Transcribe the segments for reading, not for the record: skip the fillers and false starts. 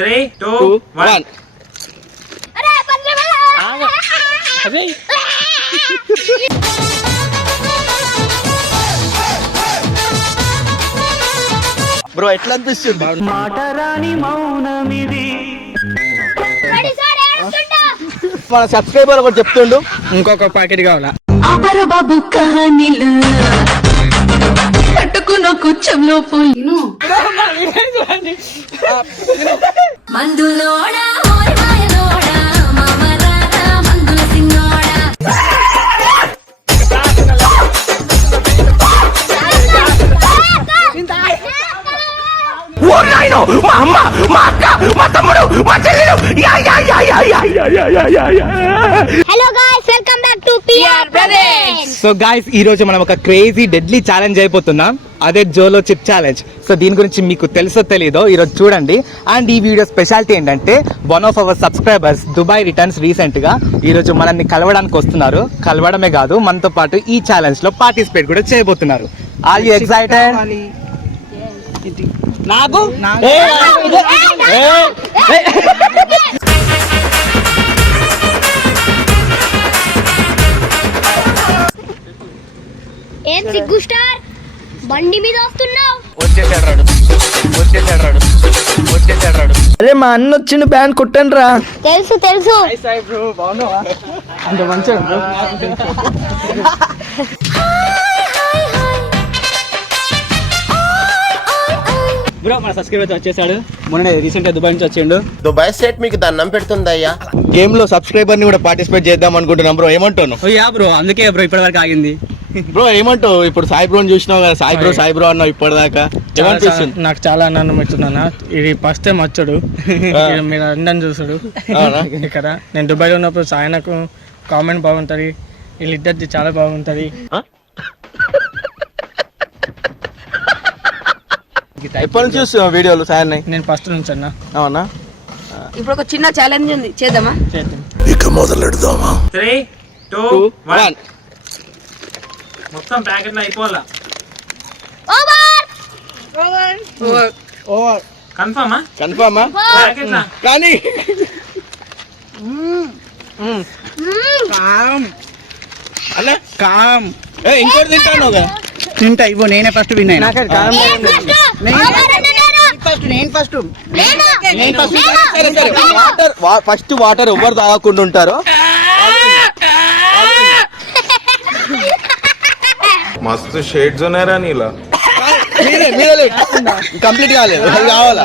3, 2, 1. అదే బ్రో ఎట్లా అనిపిస్తుంది? మన సబ్స్క్రైబర్ ఒకటి చెప్తుండు, ఇంకొక ప్యాకెట్ కావాలా? బాబు కహానీలు పట్టుకున్న కుచ్చంలో పోయిను మందులోడా ఓయ్ మాయలోడా మామరారా మందుల సిన్నోడా ఓ నాయనో, మా అమ్మ, మా అక్క, మా తమ్ముడు, మా చెల్లెలు. Hello guys, welcome back to PR brothers. So guys, ఈ రోజు మనం ఒక క్రేజీ డెడ్లీ ఛాలెంజ్ అయిపోతున్నాం. అదే జోలో చిప్ ఛాలెంజ్. సో దీని గురించి మీకు తెలుసో తెలీదో ఈరోజు చూడండి. అండ్ ఈ వీడియో స్పెషాలిటీ ఏంటంటే one of our subscribers Dubai returns recent గా ఈ రోజు మనల్ని కలవడానికి వస్తున్నారు. కలవడమే కాదు, మనతో పాటు ఈ ఛాలెంజ్ లో పార్టిసిపేట్ కూడా చేయబోతున్నారు. Are you excited? నాకు ఏం సిగ్గు స్టార్, బండి మీద వస్తున్నావు? వచ్చేసాడు. అరే మా అన్న వచ్చిండు, బ్యాండ్ కొట్టండి రా. తెలుసు తెలుసు. అంత మంచిగా బ్రో, మన సబ్స్క్రైబర్ వచ్చేసాడు. మొన్న రీసెంట్ గా దుబాయ్ నుంచి వచ్చిండు. దుబాయ్ స్టేట్ మీకు దండం పెడుతుందయ్యా. గేమ్ లో సబ్స్క్రైబర్ ని కూడా పార్టిసిపేట్ చేద్దాం అనుకుంటున్నాం బ్రో, ఏమంటాను? యా బ్రో, అందుకే బ్రో ఇప్పటి వరకు ఆగింది. బ్రో ఏమంటావు? ఇప్పుడు సాయి బ్రోని చూసినావు కదా, సాయి బ్రో అన్నావు ఇప్పటిదాకా, ఏమనిపిస్తుంది? నాకు చాలా ఆనందం అవుతున్నానా. ఇది ఫస్ట్ టైం వచ్చాడు, మీరు అందరిని చూసాడు ఇక్కడ. నేను దుబాయ్లో ఉన్నప్పుడు సాయనకు కామెంట్ బాగుంటుంది, వీళ్ళిద్దరిది చాలా బాగుంటుంది. ఎప్పటి నుంచి చూస్తున్నావు వీడియోలు సాయన్ని? నేను ఫస్ట్ నుంచి అన్నా. అవునా? ఇప్పుడు ఒక చిన్న ఛాలెంజ్ ఉంది, చేద్దామా? చేద్దాం. ఇక మొదలెడదామా? 3, 2, 1. మొత్తం ప్యాకెట్ అయిపోవాలా? ఓవర్. కన్ఫర్మా? ప్యాకెట్ కానీ అలా కామ్ ఇంకోటి తింటాను కదా. తింటా, ఇవ్వ నేనే ఫస్ట్ విన్ అయినా. ఫస్ట్ వాటర్ ఎవరు తాగకుండా ఉంటారో. मस्त शेड जो नाही राणीला మీరే కంప్లీట్ కాలేదు, అది కావాలా?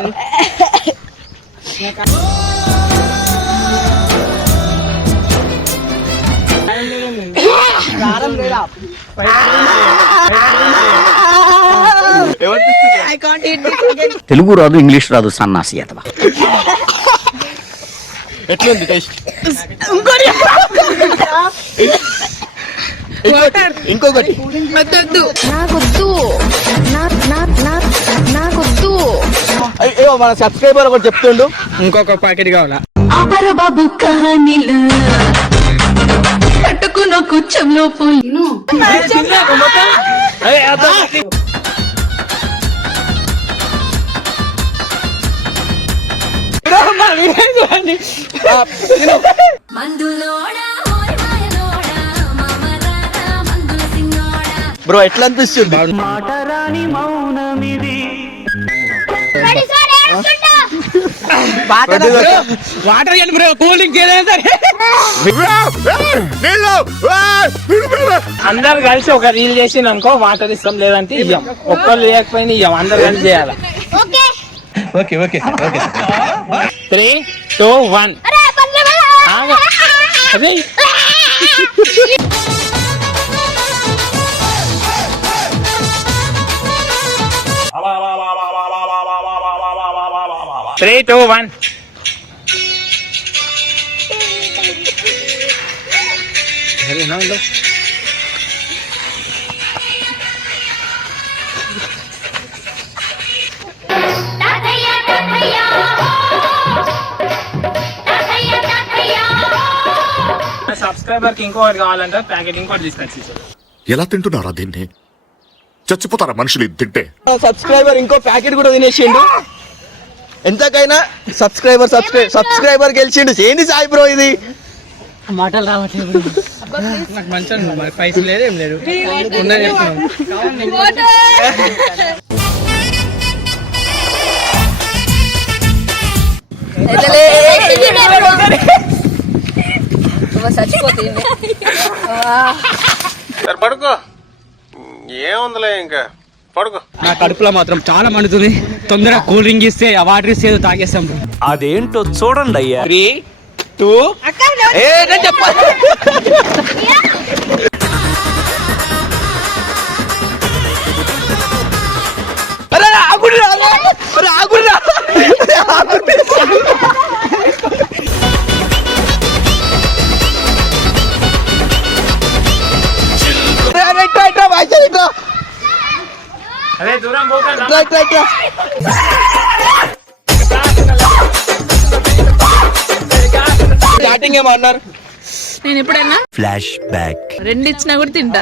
తెలుగు రాదు, ఇంగ్లీష్ రాదు, సన్నాసి అతవా. ఎట్లుంది టేస్ట్? ఇంకొకటి అయ్యో, మన సబ్స్క్రైబర్ ఒకటి చెప్తుండు, ఇంకొక ప్యాకెట్ కావాలా? బాబు కహానీలు పట్టుకున్న కుచ్చంలో పోయిను మందులోడా ఓయ్ మాయలోడా మామరారా మందుల సిన్నోడా. బ్రో ఎట్లా అనిపిస్తుంది? వాటర్ ఇవ్వండి బ్రో, కూల్ డ్రింక్ ఏదైనా సరే. అందరు కలిసి ఒక రీల్ చేసి అనుకో, వాటర్ ఇస్తాం, లేదంటే ఇయ్యం. ఒక్కరు లేకపోయినా ఇయ్యం, అందరు కలిసి చేయాలి. Okay okay okay. 3, 2, 1. అదే 3, 2, 1. సబ్స్క్రైబర్ కి ఇంకోటి కావాలంటే ప్యాకెట్ ఇంకోటి తీసుకొచ్చి. ఎలా తింటున్నారా దీన్ని? చచ్చిపోతారా మనుషులు ఇది తింటే? సబ్స్క్రైబర్ ఇంకో ప్యాకెట్ కూడా తినేసిండు. ఎంతకైనా సబ్స్క్రైబర్ గెలిచిండు. ఏంది సాయి బ్రో ఇది? మాటలు రావట్లేదు నాకు మంచిగా మరి పైసలు లేదు ఏం లేదు ఉందని చెప్తున్నాను. చచ్చిపోతుంది. పడుకో, ఏముందిలే ఇంకా పడుకో. నా కడుపులో మాత్రం చాలా మండుతుంది. తొందరగా కూల్ డ్రింక్ ఇస్తే ఆ వాటర్ ఇస్తే ఏదో తాగేస్తాం bro. అదేంటో చూడండి అయ్యా. 3, 2 నేను చెప్పాలి. స్టార్టింగ్ ఏమన్నారు? నేను ఎప్పుడైనా ఫ్లాష్ బ్యాక్. రెండు ఇచ్చినా కూడా తింటా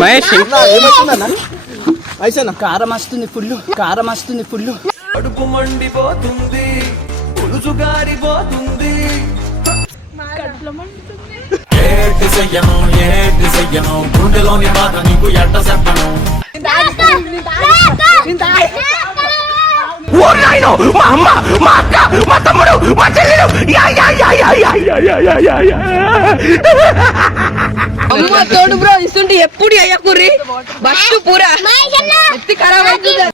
మహేష్ అయినా కారం వస్తుంది ఫుల్ కడుపు మండిపోతుంది, పులుసు గారిపోతుంది. గుండెలోని బాధ నీకు ఎట్ట చెప్పను. ఓ నాయనో, మా అమ్మ, మా అక్క, మా తమ్ముడు, మా చెల్లెలు. అమ్మ తోడు బ్రో ఇస్తుంటే ఎప్పుడు అయ్యకుర్రి బస్సు పూరా ఎత్తి ఖరాబ్ అవుతుంది.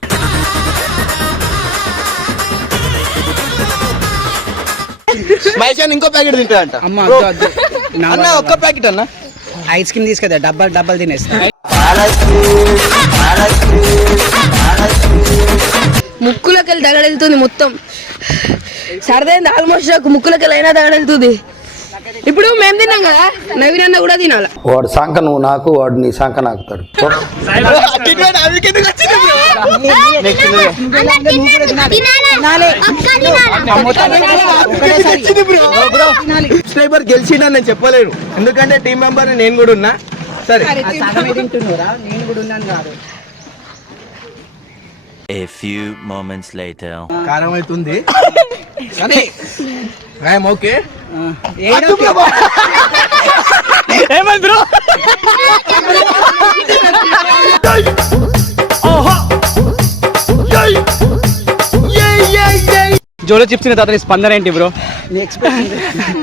మైసాన్ ఇంకో ప్యాకెట్ తింటాడంట. అన్న ఒక్క ప్యాకెట్ అన్న. ఐస్ క్రీమ్ తీసుకెళ్తా డబ్బాలు తినేస్తా. ముక్కులోకి వెళ్ళి దగడెళ్తుంది మొత్తం. సరదైంది ఆల్మోస్ట్ నాకు ముక్కులోకి వెళ్ళి అయినా దగడెళ్తుంది. ఇప్పుడు మేము తిన్నాం కదా, నవీన్ అన్న కూడా తినాల. వాడు సంక నువ్వు నాకు, వాడు నీ సంక నాకుతాడు. సబ్స్క్రైబర్ గెలిచిండ నేను చెప్పలేను, ఎందుకంటే టీం మెంబర్ నేను కూడా ఉన్నా. సరే నేను కూడా ఉన్నాను కాదు. A few moments later. కారం అవుతుంది కానీ ఐఎమ్ ఓకే. ఏమైంది బ్రో? జోలో చిప్స్ తిన్న తర్వాత స్పందన ఏంటి బ్రో?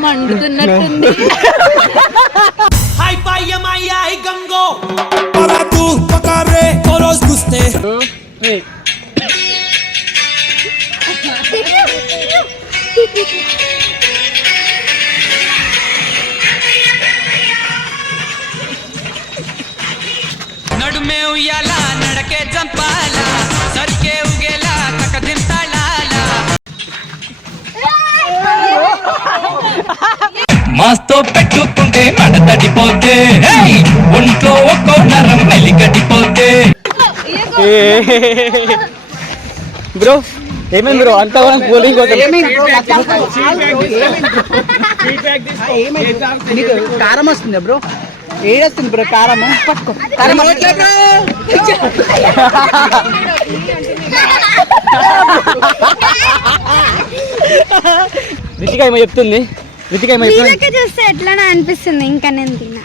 మండుతున్నట్టుంది. నడుమే ఉయ్యాల నడకే జంపాల సరికే ఉగేలా తక దింతాళ. మాస్తో పెట్టుకుంటే మడ తడిపోతే, ఒంట్లో ఒక్కో నరం మెలిగడిపోతే. బ్రో ఏమైంది బ్రో? అంతా కూలింగ్ కారం వస్తుంది బ్రో. ఏడొస్తుంది బ్రో కారం? పట్టుకో. రితిక ఏమో చెప్తుంది. చూస్తే ఎట్లా అనిపిస్తుంది, ఇంకా నేను తిన్నా.